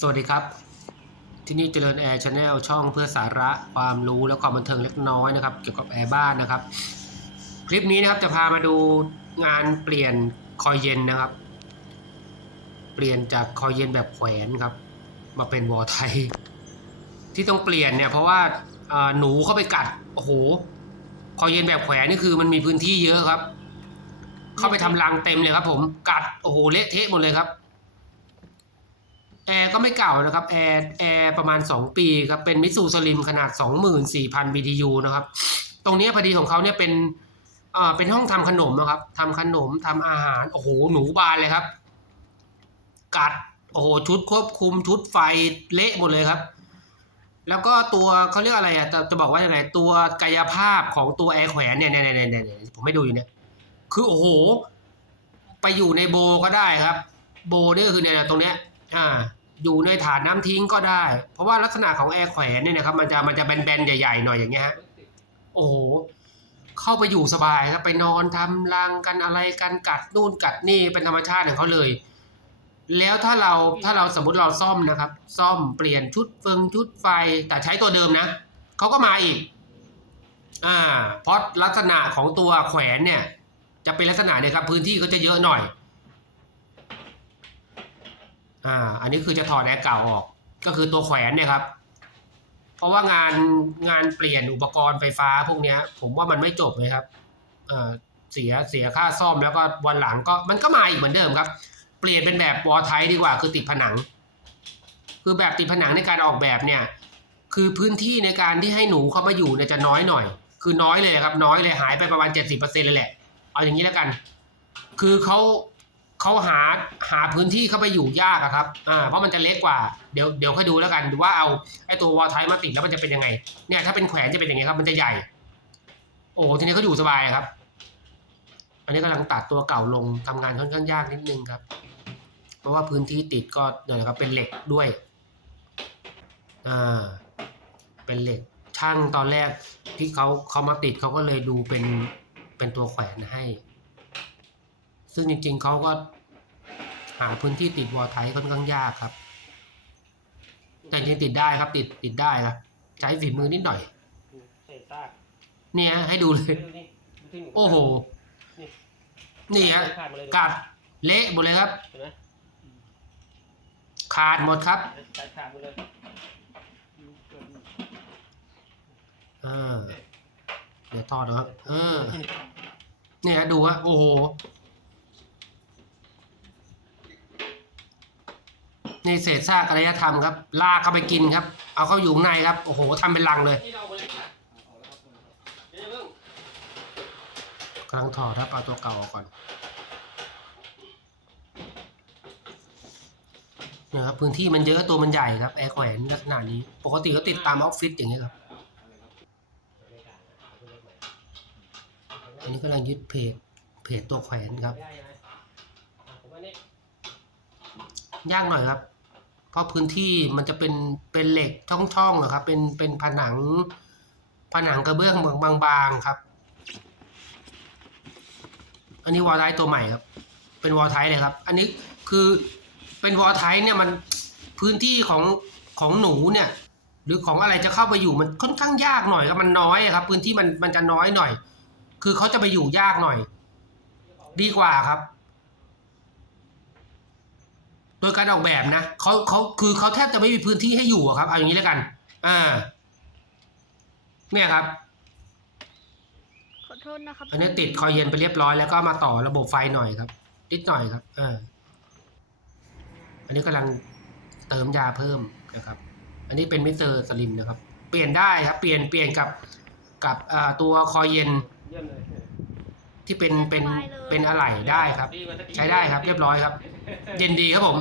สวัสดีครับ ที่นี่เจริญแอร์ชาแนลช่องเพื่อสาระความรู้และความบันเทิงเล็กน้อยนะครับ เกี่ยวกับแอร์บ้านนะครับ คลิปนี้นะครับจะพามาดูงานเปลี่ยนคอยเย็นนะครับ เปลี่ยนจากคอยเย็นแบบแขวนครับ มาเป็นวอไทย ที่ต้องเปลี่ยนเนี่ยเพราะว่าหนูเข้าไปกัดโอ้โหคอยเย็นแบบแขวนนี่คือมันมีพื้นที่เยอะครับ เข้าไปทำรังเต็มเลยครับ ผมกัดโอ้โหเละเทะหมดเลยครับ แอร์ก็ไม่เก่านะครับแอร์แอร์ประมาณ 2 ปีครับเป็นมิสูสลิมขนาด 24,000 BTU นะครับ ตรงนี้พอดีของเขาเนี่ยเป็นอ่าเป็นห้องทำขนมนะครับทำขนมทำอาหาร โอ้โห หนูบานเลยครับ กัด โอ้โห ชุดควบคุมชุดไฟเละหมดเลยครับ แล้วก็ตัวเขาเรียกอะไรอะจะจะบอกว่ายังไงตัวกายภาพของตัวแอร์แขวนเนี่ยเนี่ยเนี่ยเนี่ยเนี่ยผมไม่ดูอยู่เนี่ยคือโอ้โห ไปอยู่ในโบก็ได้ครับ โบนี่ก็คือเนี่ยตรงเนี้ยอ่า อยู่ในถาดน้ำทิ้งก็ได้ เพราะว่าลักษณะของแอร์แขวนเนี่ยนะครับ มันจะมันจะแบนๆใหญ่ๆหน่อยอย่างเงี้ยฮะโอ้โหเข้าไปอยู่สบายครับไปนอนทำรังกันอะไรกันกัดนู่นกัดนี่เป็นธรรมชาติของเขาเลย แล้วถ้าเราถ้าเราสมมติเราซ่อมนะครับ ซ่อมเปลี่ยนชุดเฟิงชุดไฟแต่ใช้ตัวเดิมนะเขาก็มาอีก อ่าเพราะลักษณะของตัวแขวนเนี่ย จะเป็นลักษณะเนี่ยครับพื้นที่ก็จะเยอะหน่อย อ่า อันนี้คือจะถอดแอร์เก่าออก ก็คือตัวแขวนเนี่ยครับ เพราะว่างานงานเปลี่ยนอุปกรณ์ไฟฟ้าพวกเนี้ย ผมว่ามันไม่จบเลยครับเอ่อเสียเสียค่าซ่อมแล้วก็วันหลังก็มันก็มาอีกเหมือนเดิมครับ เปลี่ยนเป็นแบบวอลไทดีกว่าคือติดผนัง คือแบบติดผนังในการออกแบบเนี่ย คือพื้นที่ในการที่ให้หนูเข้ามาอยู่เนี่ยจะน้อยหน่อย คือน้อยเลยครับ น้อยเลยหายไปประมาณเจ็ดสิบเปอร์เซ็นเลยแหละ เอาอย่างนี้แล้วกัน คือเขา เขาหาหาพื้นที่เข้าไปอยู่ยากครับ อ่า เพราะมันจะเล็กกว่า เดี๋ยวเดี๋ยวค่อยดูแล้วกันดูว่าเอาไอ้ตัววอลไทมาติดแล้วมันจะเป็นยังไง เนี่ยถ้าเป็นแขวนจะเป็นย่างไงครับ มันจะใหญ่ โอ้ทีนี้ก็อยู่สบายครับ อันนี้กำลังตัดตัวเก่าลงทำงานค่อนข้างยากนิดนึงครับ เพราะว่าพื้นที่ติดก็เนี่ยครับเป็นเหล็กด้วย อ่า เป็นเหล็ก ช่างตอนแรกที่เขาเขามาติดเขาก็เลยดูเป็นเป็นตัวแขวนให้ ซึ่งจริงๆเขาก็ หาพื้นที่ติดวอลไทค่อนข้างยากครับ แต่จริงๆติดได้ครับติดติดได้ครับใช้ฝีมือนิดหน่อย เศษซากเนี่ยให้ดูเลย ดูนี่ดูที่นูโอ้โห นี่ฮะขาดหมดเลยกัดเละหมดเลยครับ เห็นไหมขาดหมดครับขาดขาดหมดเลยอ่าเดี๋ยวทอดนะครับเออ เนี่ยฮะดูฮะโอ้โห นี่เศษซากอารยธรรมครับ ลากเข้าไปกินครับ เอาเข้าอยู่ข้างในครับ โอ้โหทำเป็นลังเลยกำลังถอดครับเอาตัวเก่าออกก่อนเนี่ยครับพื้นที่มันเยอะตัวมันใหญ่ครับแอร์แขวนลักษณะนี้ ปกติก็ติดตามออฟฟิศอย่างเงี้ยครับ อันนี้กำลังยึดเพจเพจตัวแขวนครับไม่ได้นะอะผมว่านี่ยากหน่อยครับ ราะพื้นที่มันจะเป็นเป็นเหล็กช่องๆหรอครับ เป็นเป็นผนังผนังกระเบื้องบางๆครับ อันนี้วอลไทตัวใหม่ครับ เป็นวอลไทเลยครับ อันนี้คือเป็นวอลไทเนี่ยมันพื้นที่ของของหนูเนี่ย หรือของอะไรจะเข้าไปอยู่มันค่อนข้างยากหน่อยครับมันน้อยครับ พื้นที่มันมันจะน้อยหน่อย คือเขาจะไปอยู่ยากหน่อย ดีกว่าครับ โดยการออกแบบนะเขาเขาคือเขาแทบจะไม่มีพื้นที่ให้อยู่อะครับ เอาอย่างนี้แล้วกัน อ่า เนี่ยครับขอโทษนะครับอันนี้ติดคอยเย็นไปเรียบร้อยแล้วก็มาต่อระบบไฟหน่อยครับนิดหน่อยครับอ่าอันนี้กำลังเติมยาเพิ่มนะครับ อันนี้เป็นมิเตอร์สลิมนะครับ เปลี่ยนได้ครับ เปลี่ยนเปลี่ยนกับกับอ่าตัวคอยเย็นเยี่ยมเลยที่เป็นเป็นเป็นอะไหล่ได้ครับดีกว่าตะกี้ใช้ได้ครับเรียบร้อยครับ เย็นดีครับผม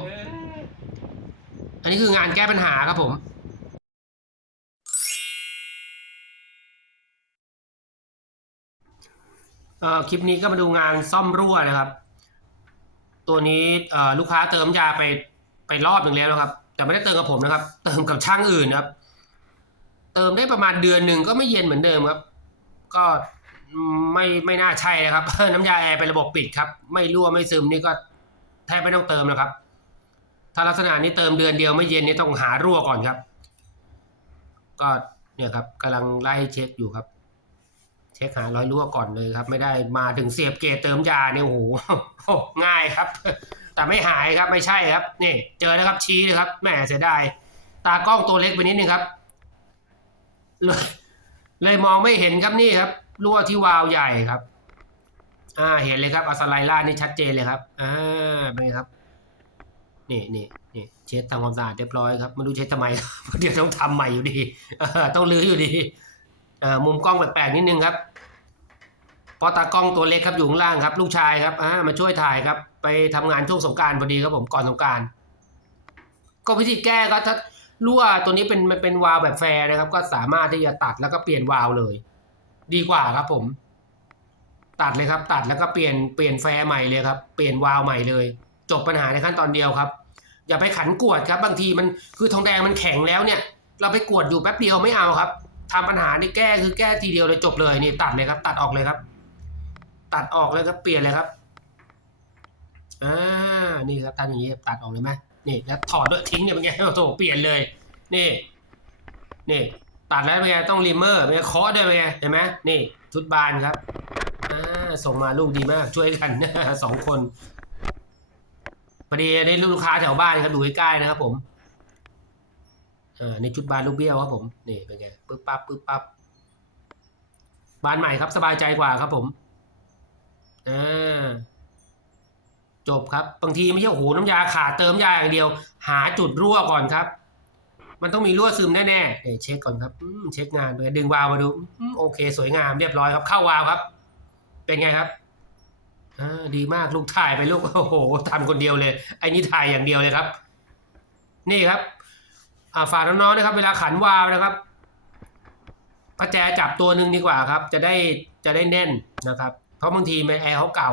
อันนี้คืองานแก้ปัญหาครับผมเอ่อคลิปนี้ก็มาดูงานซ่อมรั่วนะครับ ตัวนี้เอ่อลูกค้าเติมยาไปไปรอบหนึ่งแล้วนะครับ แต่ไม่ได้เติมกับผมนะครับ เติมกับช่างอื่นครับ เติมได้ประมาณเดือนหนึ่งก็ไม่เย็นเหมือนเดิมครับ ก็ไม่ไม่น่าใช่นะครับ น้ำยาแอร์เป็นระบบปิดครับ ไม่รั่วไม่ซึมนี่ก็ แทบไม่ต้องเติมนะครับ ถ้าลักษณะนี้เติมเดือนเดียวไม่เย็นนี่ต้องหารั่วก่อนครับ ก็เนี่ยครับกำลังไล่เช็คอยู่ครับ เช็คหารอยรั่วก่อนเลยครับ ไม่ได้มาถึงเสียบเกจเติมยาเนี่ยโอ้โหง่ายครับ แต่ไม่หายครับไม่ใช่ครับนี่เจอนะครับชี้เลยครับแหมเสียดายตากล้องตัวเล็กไปนิดนึงครับเลยเลยมองไม่เห็นครับนี่ครับรั่วที่วาล์วใหญ่ครับ อ่า เห็นเลยครับอัสไลล่านี่ชัดเจนเลยครับ อ่า เป็นไงครับ นี่นี่นี่เช็ดทำความสะอาดเรียบร้อยครับไม่รู้เช็ดทำไม เดี๋ยวต้องทำใหม่อยู่ดีต้องรื้ออยู่ดีอ่อมุมกล้องแปลกๆนิดนึงครับพราะตากล้องตัวเล็กครับอยู่ข้างล่างครับ ลูกชายครับอ่ามาช่วยถ่ายครับ ไปทำงานช่วงสงการพอดีครับผมก่อนสงการ ก็วิธีแก้ก็ถ้ารั่วตัวนี้เป็นมันเป็นวาล์วแบบแฟร์นะครับ ก็สามารถที่จะตัดแล้วก็เปลี่ยนวาล์วเลย ดีกว่าครับผม ตัดเลยครับ ตัดแล้วก็เปลี่ยนเปลี่ยนแฟร์ใหม่เลยครับเปลี่ยนวาล์วใหม่เลย จบปัญหาในขั้นตอนเดียวครับ อย่าไปขันกวดครับ บางทีมันคือทองแดงมันแข็งแล้วเนี่ย เราไปกวดอยู่แป๊บเดียวไม่เอาครับทำปัญหานี่แก้คือแก้ทีเดียวเลยจบเลยนี่ตัดเลยครับ ตัดออกเลยครับ ตัดออกเลยครับเปลี่ยนเลยครับอ่านี่ครับทำอย่างนี้ตัดออกเลยไหมนี่แล้วถอดด้วยทิ้งเนี่ยเป็นไงโอ้โหเปลี่ยนเลย นี่นี่ตัดแล้วเป็นไงต้องริมเมอร์เป็นไงเคาะด้วยเป็นไงเห็นไหมนี่ชุดบานครับ ส่งมาลูกดีมากช่วยกันสองคนพอดีได้ลูกค้าแถวบ้านครับดูใกล้ๆนะครับผมอ่านี่ชุดบานลูกเบี้ยวครับผมนี่เป็นไงปึ๊บปั๊บปึ๊บปั๊บบานใหม่ครับสบายใจกว่าครับผมอ่าจบครับบางทีไม่ใช่โอ้โหน้ำยาขาดเติมยาอย่างเดียว หาจุดรั่วก่อนครับ มันต้องมีรั่วซึมแน่ๆเดี๋ยวเช็คก่อนครับเช็คงานไปดึงวาล์วมาดูโอเค สวยงามเรียบร้อยครับเข้าวาล์วครับ เป็นไงครับอ่าดีมากลูกถ่ายไปลูกโอ้โหทำคนเดียวเลยไอ้นี่ถ่ายอย่างเดียวเลยครับ นี่ครับอ่าฝากน้องๆนะครับ เวลาขันวาล์วนะครับประแจจับตัวหนึ่งดีกว่าครับ จะได้จะได้แน่นนะครับ เพราะบางทีแอร์เขาเก่า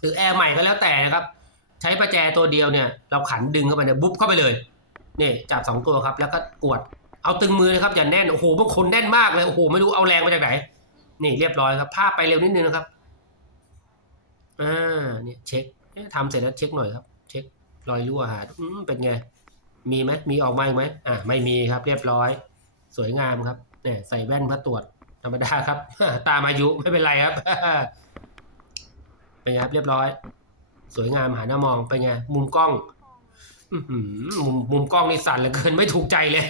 หรือแอร์ใหม่ก็แล้วแต่นะครับ ใช้ประแจตัวเดียวเนี่ย เราขันดึงเข้าไปเนี่ยบุ๊บเข้าไปเลยนี่จับสองตัวครับ แล้วก็กวด เอาตึงมือนะครับอย่าแน่นโอ้โหบางคนแน่นมากเลยโอ้โหไม่รู้เอาแรงมาจากไหน นี่เรียบร้อยครับ ภาพไปเร็วนิดนึงนะครับ อ่า เนี่ยเช็คเอ๊ะทำเสร็จแล้วเช็คหน่อยครับ เช็ครอยรั่วหาอืมเป็นไง มีไหมมีออกมาอีกไหมอ่า ไม่มีครับ เรียบร้อย สวยงามครับ เนี่ยใส่แว่นเพื่อตรวจธรรมดาครับ ตามอายุไม่เป็นไรครับเป็นไงครับเรียบร้อย สวยงามหาหน้ามองเป็นไงมุมกล้องมุมมุมกล้องนี่สั่นเหลือเกินไม่ถูกใจเลย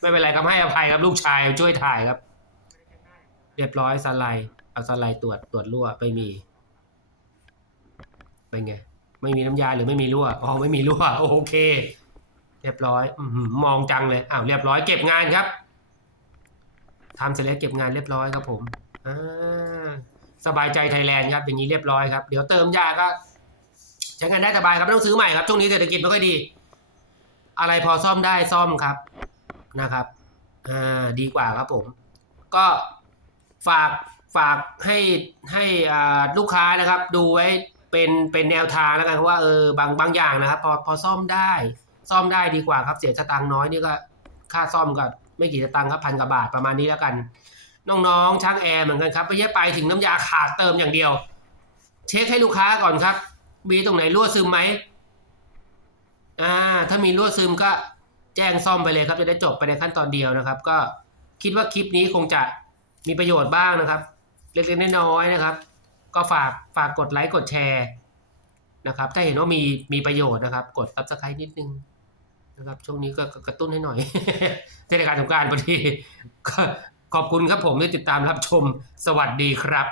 ไม่เป็นไรครับให้อภัยครับลูกชายช่วยถ่ายครับ เรียบร้อยสไลด์เอาสไลด์ตรวจตรวจรั่วไม่มีเป็นไงไม่มีน้ำยาหรือไม่มีรั่วอ๋อไม่มีรั่วโอเค เรียบร้อยอมองจังเลยอ้าวเรียบร้อยเก็บงานครับทำเสร็จแล้วเก็บงานเรียบร้อยครับผมอ่าสบายใจไทยแลนด์ครับอย่างนี้เรียบร้อยครับเดี๋ยวเติมยาก็ใช้งานได้สบายครับต้องซื้อใหม่ครับช่วงนี้เศรษฐกิจไม่ค่อยดี อะไรพอซ่อมได้ซ่อมครับนะครับอ่าดีกว่าครับผม ก็ ฝากฝากให้ให้ลูกค้านะครับ ดูไว้เป็นเป็นแนวทางแล้วกันว่าเออบางบางอย่างนะครับ พอพอซ่อมได้ซ่อมได้ดีกว่าครับเสียสตางค์น้อยนี่ก็ค่าซ่อมก็ไม่กี่สตางค์ครับพันกว่าบาทประมาณนี้แล้วกัน น้องๆช่างแอร์เหมือนกันครับไม่ใช่ไปถึงน้ำยาขาดเติมอย่างเดียว เช็คให้ลูกค้าก่อนครับมีตรงไหนรั่วซึมไหมอ่าถ้ามีรั่วซึมก็แจ้งซ่อมไปเลยครับจะได้จบไปในขั้นตอนเดียวนะครับ ก็คิดว่าคลิปนี้คงจะ มีประโยชน์บ้างนะครับ เล็กๆน้อยๆนะครับ ก็ฝากฝากกดไลค์กดแชร์นะครับ ถ้าเห็นว่ามีมีประโยชน์นะครับ กดซับสไครต์นิดนึงนะครับ ช่วงนี้ก็กระตุ้นให้หน่อยเทศกาลสงกรารพอดีก็ขอบคุณครับผมที่ติดตามรับชม สวัสดีครับ